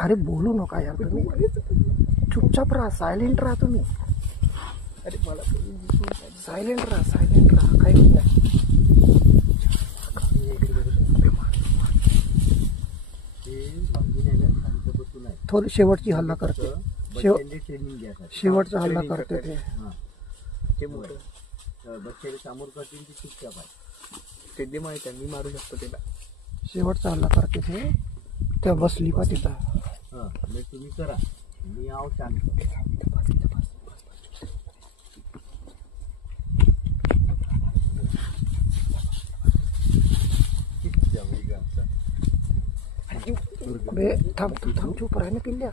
अरे बोलू नका यार तुम्ही, चुपचाप राहा, सायलेंट राहा तुम्ही. अरे मला सायलेंट राहा काही होत नाही. थोडी शेवटची हल्ला करते, शेवटचा हल्ला करते ते बच्चे समोर करतील ते चुपचाप आहे. ते माहिती आहे, मी मारू शकतो त्याला. शेवटचा हल्ला करते ते, त्या बसली पा तिथं. तुम्ही करा, मी आहो शांत. थांब चूप राहा ना पिल्ल्या.